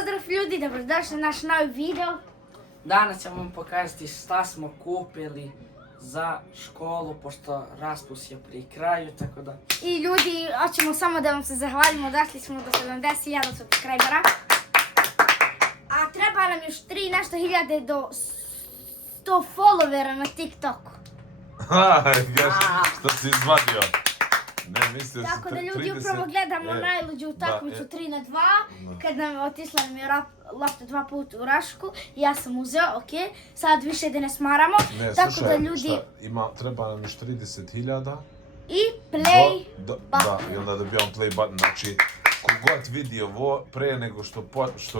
Pozdrav ljudi, dobrodošli na naš novi video. Danas ćemo vam pokazati šta smo kupili za školu, pošto raspust je pri kraju, tako da... I ljudi, hoćemo samo da vam se zahvalimo, došli smo do 70.000 subscribera. A treba nam još 3 nešto hiljade do 100 followera na TikToku. Što si izvadio? Ne, mislio si Tako da ljudi upravo gledamo najluđu utakmicu 3-2, kad nam je lopta 2 puta u rašku, ja sam uzeo, ok, sad više da ne smaramo, tako da ljudi... Treba nam još 30.000 i play button. Da, i onda dobijamo play button, znači kogod vidi ovo pre nego što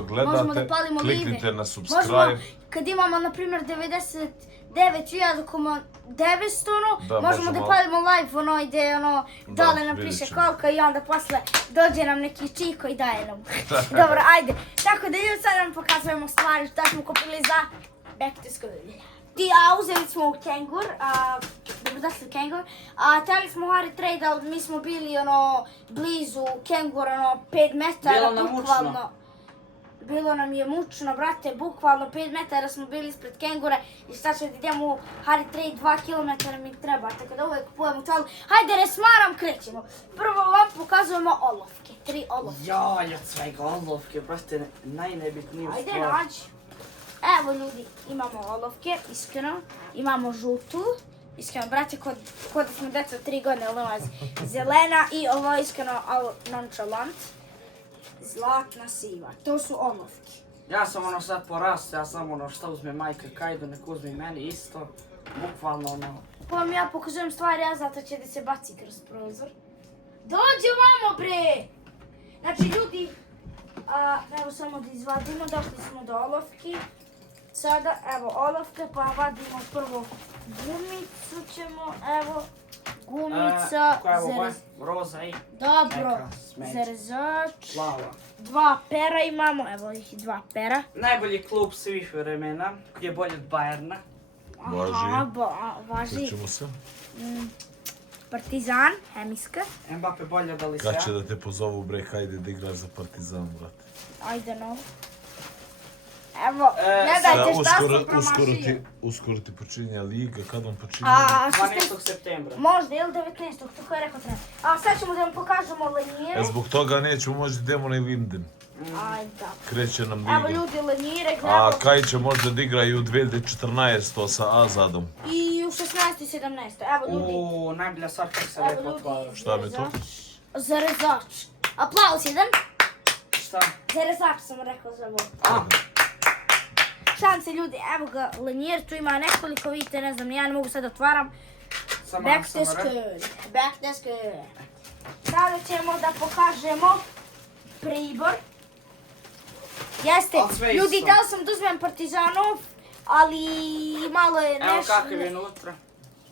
gledate, kliknite na subscribe. Kad imamo na primjer 99.900, možemo da palimo live gdje dole nam piše koliko i onda posle dođe nam neki čiko i daje nam. Dobro, ajde. Tako da ljudi sad vam pokazujemo stvari što smo kupili za Back to School. Uzeli smo kengur, dobrodošli kengur, teli smo Harry trade, ali mi smo bili blizu kengur, 5 metara, bukvalno. Bilo nam je mučno, brate, bukvalno 5 metara smo bili ispred kengura i sad ću da idemo u Harry trade, 2 km mi treba, tako da uvijek kupujemo to, ali hajde ne smaram, krećemo. Prvo vam pokazujemo olovke, 3 olovke. Joj, od svega olovke, brate, najnebitniju stvar. Ajde nađi. Evo ljudi, imamo olovke, iskreno, imamo žutu, iskreno, brate, kod da smo deca 3 godine, ovo je zelena i ovo je iskreno nonchalant, zlatna siva, to su olovke. Ja sam sad porastao, ja sam šta uzme majka Kajdu, nek uzme i meni isto, bukvalno Pa vam ja pokazujem stvari, a zato će da se baci kroz prozor. Dođi ovamo bre! Znači ljudi, evo samo da izvadimo, došli smo do olovki. Sada, evo olovke, pa vadimo prvo gumicu ćemo, evo, gumica, roza i dobro, zarezač, plava. 2 pera imamo, evo ih 2 pera. Najbolji klub svih vremena, koji je bolji od Bajerna. Važi. Sjećamo se. Partizan, hemijska. Mbappe bolje od Alisea. Kad će da te pozovu bre, hajde da igraš za Partizan, brate. Ajde no. Evo, gledajte šta sam promašio. Uskoro ti počinje liga, kad on počinje? 12. septembra. Možda, ili 19. Tako je rekao treba. A sad ćemo da vam pokažemo lenjire. Zbog toga nećemo moći da idemo na Linden. Ajde. Kreće nam liga. Evo ljudi, lenjire, gledamo. A Kaj će možda da igra i u 2014. sa Azadom. I u 16. i 17. Evo ljudi. Najbolja stvar kako se lepo otvara. Šta mi je to? Zarezač. Aplauz jedan. Šta? Zarezač sam rekao za ovo. Šanse ljudi, evo ga lenjer, tu ima nekoliko, vidite, ne znam, ja ne mogu sad otvaram. Back to school. Sada ćemo da pokažemo pribor. Jeste, ljudi, dao sam da uzmem Partizanov, ali malo je nešto... Evo kakav je unutra.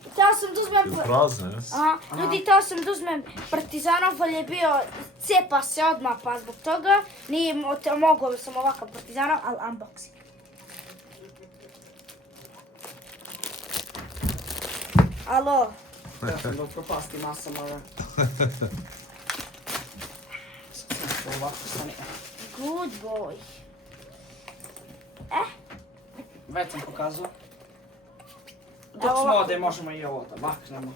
Teo sam da uzmem... Prazne, jes? Ljudi, teo sam da uzmem Partizanov, ali je bio... Cepa se odmah, pa zbog toga. Nije mogao sam ovakav Partizanov, ali unboxing. Alo. Ja sam da propasti masam ove. Ovako stani. Good boy. Već sam pokazao. Dok smo ovdje možemo i ovo da maknemo.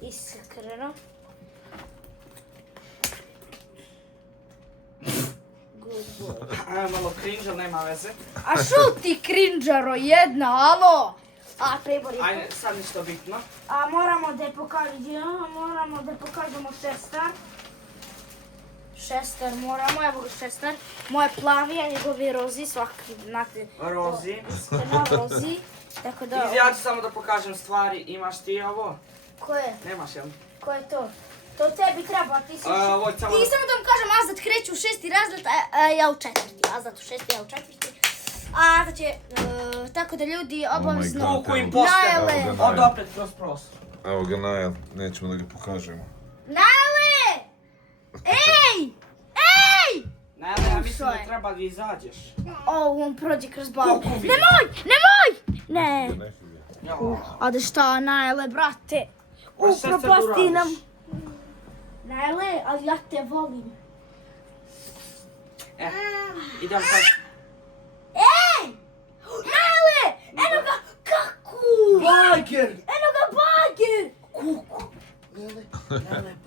Iskreno. Good boy. Malo cringe, ali nema veze. A šuti crinđaro jedna, alo. Pribor je to. Ajde, sad ništa bitno. Moramo da pokažemo šestar. Šestar moramo, evo ga šestar. Moje plavi, a njegovi rozi, svaki, znate. Rozi. Iskreno, rozi. Tako da... Ja ću samo da pokažem stvari, imaš ti ovo? Koje? Nemaš, jel? Ko je to? To tebi treba, ti si... Ti samo da vam kažem, Azat kreće u 6. razred, a ja u 4. Azat u 6. ja u 4. Azat će, tako da ljudi obavezno... Kuku im poster, od opet kroz prostor. Evo ga Najel, nećemo da ga pokažemo. Najele! Ej! Ej! Najele, ja mislim da treba da izađeš. On prođe kroz balu. Nemoj! Ne! Ade šta, Najele, brate? Propasti nam. Najele, ali ja te volim. Idem sad. Ej! Mele! Eno ga kaku! Bager! Eno ga bager! Kuku! Lele.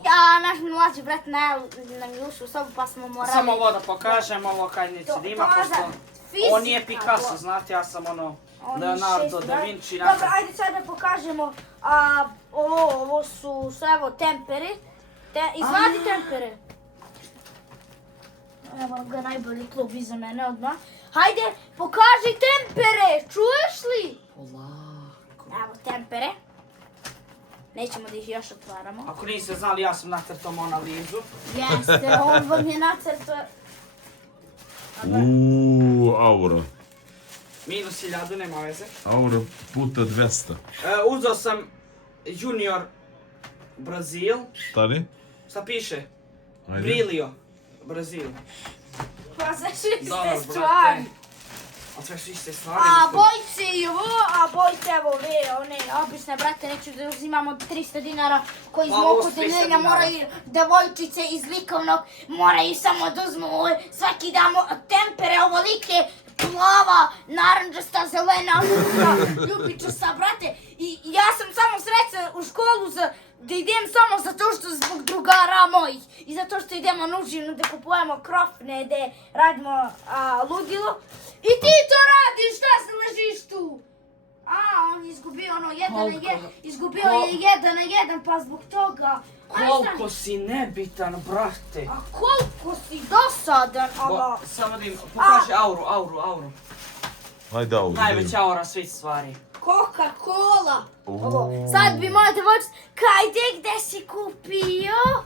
Ja, naš mlađi brat nam je ušao u sobu pa smo morali... Samo ovo da pokažem, ovo kaj neće da ima, pošto on nije Picasso, znate, ja sam ono Leonardo da Vinci. Dobro, ajde sad da pokažemo, ovo su sve evo tempere, izvadi tempere. Evo ga najbolji klub iza mene odmah. Hajde, pokaži tempere, čuješ li? Polako. Evo tempere. Nećemo da ih još otvaramo. Ako niste znali, ja sam nacrtao Mona Lizu. Jeste, on vam je nacrtao. Auro. Minus 1000, nema veze. Auro puta 200. Uzeo sam Junior Brazil. Stani. Šta piše? Ajde. Brilio Brazil. Pa za iste Dobro, stvari. brate. A sve su iste stvari. A bojce i ovo, a bojce evo one obične brate, neću da uzimamo 300 dinara koji iz Pa, mog ovo su 300 odeljenja dinara. moraju, devojčice iz likovnog moraju samo da uzmu svaki dan tempere ovolike, plava, naranđasta, zelena, luka, ljubičasta brate. I ja sam samo srećan u školu da idem samo zato što zbog drugara mojih i zato što idemo na užinu da kupujemo krofne, da radimo ludilo. I ti to radiš, šta se ležiš tu? On je izgubio ono 1 na 1, izgubio je 1 na 1 pa zbog toga. Koliko si nebitan, brate. A koliko si dosadan, Samo da im pokaže auru. Ajde Auro. Najveća aura svih stvari. Coca-Cola. Sad bi moja devojčica, kajde gde si kupio?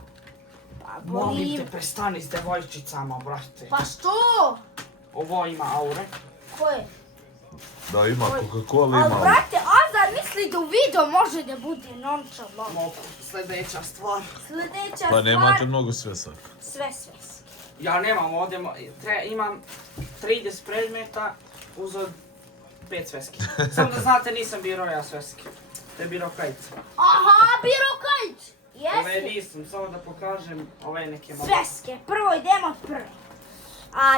Pa Molim te, prestani s devojčicama, brate. Pa što? Ovo ima aure. Koje? Da, ima Coca-Cola, Ali ima. brate, Azar misli da u video može da bude nonchalant. Mogu, sljedeća stvar. Sljedeća Pa stvar. nemate mnogo svesaka. Sve. Ja nemam ovdje, imam 30 predmeta, uzeo 5 sveski. Samo da znate, nisam birao ja sveski. To je birao Kajc. Aha, biro Kajć. Ove Jesi. nisam, samo da pokažem ove neke malo. Sveske. Prvo idemo od prve.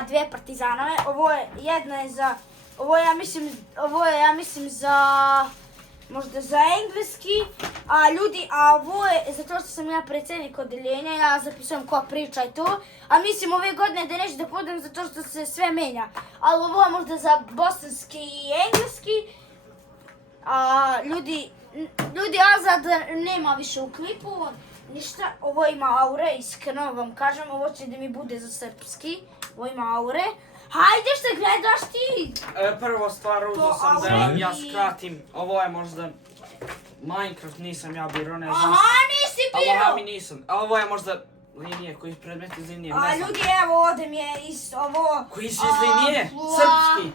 Dve partizanove. Ovo je, jedna je za, ovo je ja mislim za, možda za engleski. Ovo je, zato što sam ja predsjednik odeljenja, ja zapisujem ko priča i to. A mislim ove godine da neću da podem zato što se sve menja. Ali ovo je možda za bosanski i engleski. Ljudi Azad nema više u klipu, ništa. Ovo ima aure, iskreno vam kažem, ovo će da mi bude za srpski. Ovo ima aure. Hajde što gledaš ti! Prvo stvar uzeo sam da vam ja skratim. Ovo je možda Minecraft, nisam ja birao, ne znam. Aha, nisi birao! Ovo mi nisam. A ovo je možda linije, koji predmet iz linije, ne znam. Ljudi, evo ovdje mi je ovo... Koji si iz linije? Srpski.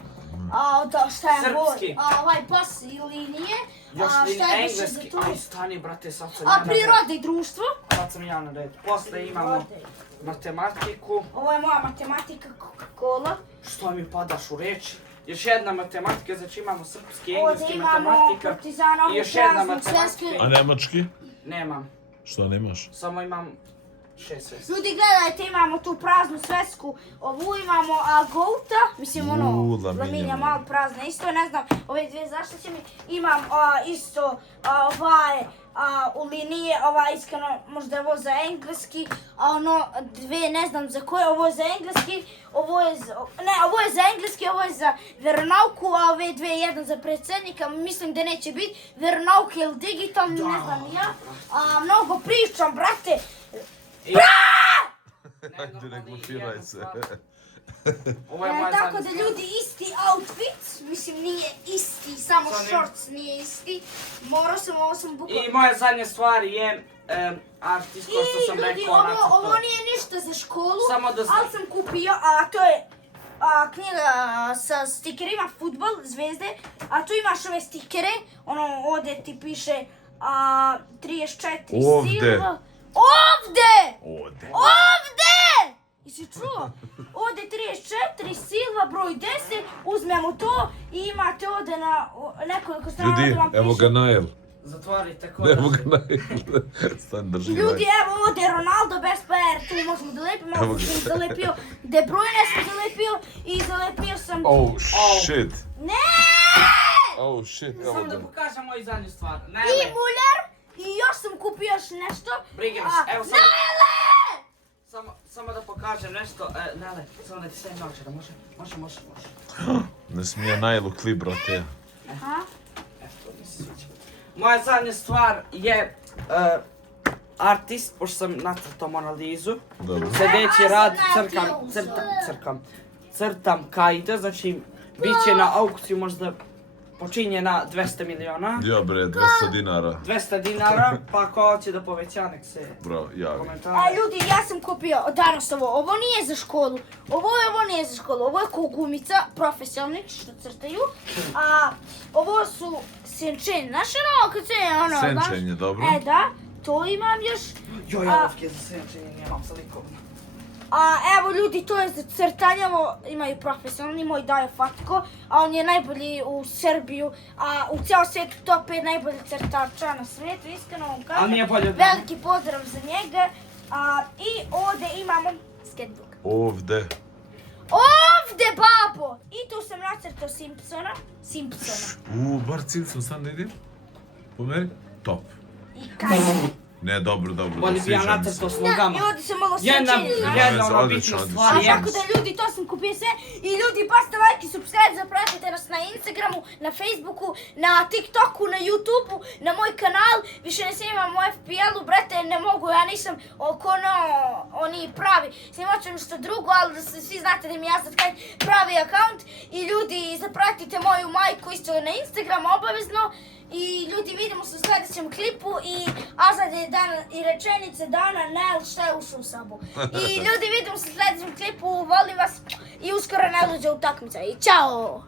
Šta je Srpski. ovaj pas i linije. Još Šta je više za engleski. tu? Aj, stani, brate, sad sam ja na redu. Priroda i društvo. Sad sam ja na redu. Posle imamo matematiku. Ovo je moja matematika Coca-Cola. Što mi padaš u reč? Još jedna matematika, znači imamo srpski, Ovdje engleski, imamo matematika. partizana, I još jedna praznik, matematika. A nemački? Nemam, Što nemaš? samo imam 6 svesti. Ljudi, gledajte, imamo tu praznu svesku, ovu imamo Gouta, mislim Laminja malo prazna, isto ne znam, ove dvije zaštićene, imam isto u linije, iskreno možda je ovo za engleski, dve ne znam za koje, ovo je za engleski, ovo je za engleski, ovo je za veronauku, a ove dve jedan za predsjednika, mislim da neće biti veronauke ili digitalni, ne znam ja, mnogo pričam, brate. Ajde, ne glupiraj se. Tako da ljudi, isti outfit, mislim nije isti, samo shorts nije isti. Morao sam, ovo sam bukvalno... I moja zadnja stvar je artist, ko što sam rekao, nacrtao. Ovo nije ništa za školu, Samo da ali sam kupio, a to je knjiga sa stikerima, fudbal, zvezde, a tu imaš ove stikere, ovdje ti piše 34 Ovdje. silva. Ovdje! Ovdje. Ovdje! Jesi čuo? Ovdje 34, silva, broj 10, uzmemo to i imate ovdje na nekoliko strana. Ljudi, evo ga Nael. Zatvorite Evo koda. ga Stan drži Ljudi, evo ovdje je Ronaldo bez PR, tu možemo da lepimo, Evo malo ga. sam zalepio, De Bruyne sam zalepio i zalepio sam... Oh shit. Ne! Oh shit, evo Samo ga. da pokažem moju zadnju stvar. I Nele, Muller, i još sam kupio još nešto. Brige me A, se, evo samo- Nele! samo da pokažem nešto. Nele, samo da ti sve noće, da može? Može. Ne smije Najlu klip, brate. Aha. Eto, mi se sviđa. Moja zadnja stvar je artist, pošto sam nacrtao Mona Lizu. Dobro. Sljedeći Ja rad sam crtam Kajde, znači bit će na aukciju možda počinje na 200 miliona. Ja bre, 200 dinara. 200 dinara, pa ako hoće da poveća, nek se Bro, javi. komentari. Ljudi, ja sam kupio danas ovo nije za školu, ovo nije za školu, ovo je ko gumica, profesionalni što crtaju, a ovo su senčenje, znaš ono kad se ono, Senčenje, dobro. E da, to imam još, Joj, jalovke za senčenje nemam za likovno. a evo ljudi, to je za crtanje, ovo imaju profesionalni, moj daje Fatko, a on je najbolji u Srbiju, a u cijelom svijetu top 5 najboljih crtača na svijetu, iskreno vam kažem. Ali nije bolje od mene. Veliki pozdrav za njega, i ovdje imamo sketchbook. Ovde. Ovdje, babo! I tu sam nacrtao Simpsona. Bar Simpson, sad ne idem. Pomeri? Top. I Kajde. Ne, dobro, Bolje bi ja sviđa mi se. nacrtao s I nogama. ovdje sam malo Jedna senčenje. ono Odlično, bitna odlično. stvar je... Tako da ljudi, to sam kupio sve. I ljudi, basta like i subscribe, zapratite nas na Instagramu, na Facebooku, na TikToku, na YouTubeu, na moj kanal. Više ne snimam u FPL-u, brate, ne mogu, ja nisam oni pravi. Snimat ću nešto drugo, ali da svi znate da mi ja sad kaj pravi akaunt. I ljudi, zapratite moju majku isto na Instagramu, obavezno. I ljudi, vidimo se u sljedećem klipu i Azad je dan i rečenice dana, Nel šta je ušao u Sabu. I ljudi, vidimo se u sljedećem klipu, volim vas i uskoro ne dođe utakmica i čao!